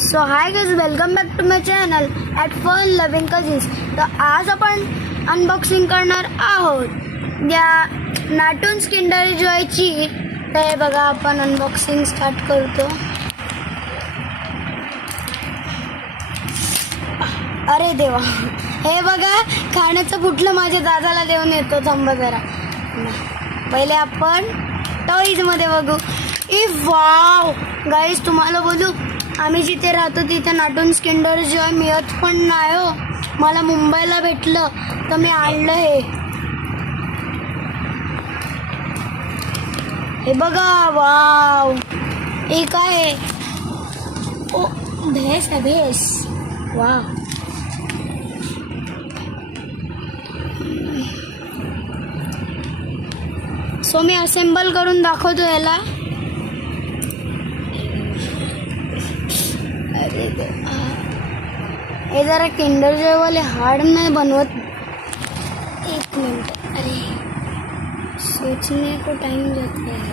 So hi guys, welcome back to my channel at fun loving cousins. तर आज आपण unboxing करणार आहोत या नाटून्स किंडर जॉयची. तर हे बघा, आपण अनबॉक्सिंग स्टार्ट करतो. अरे देवा, हे बघा खाण्याचं फुटलं माझ्या दादाला देऊन येतो. थांबा जरा, पहिले आपण टॉईजमध्ये बघू. ई वाव गाईस, तुम्हाला बोलू, आम्ही जिथे राहतो तिथे नाटून्स किंडर जॉय मिळत पण नाही हो. मला मुंबईला भेटलं तर मी आणलं हे बघा. वाव, हे काय आहे? ओ, भेस आहे, भेस. वाव, सो मी असेंबल करून दाखवतो याला. अरे हे जरा किंडर जॉय वाले हार्ड नाही बनवत. एक मिनट, अरे सोचने को टाइम जाता है.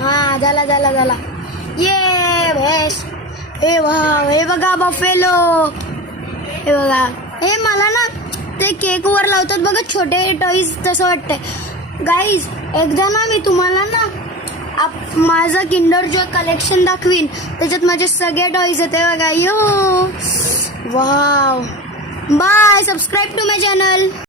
हाँ, झाला ये भैस. हे वाव, हे बघा बफेलो. हे बघा, हे मला ना ते केक वर लावतात बघा छोटे टॉईज, तसं वाटतंय. गाईज, एकदा ना मी तुम्हाला ना माझं किंडर जॉय कलेक्शन दाखवीन. त्याच्यात माझे सगळे टॉईज आहेत बघा. Yo wow. Bye, subscribe to my channel.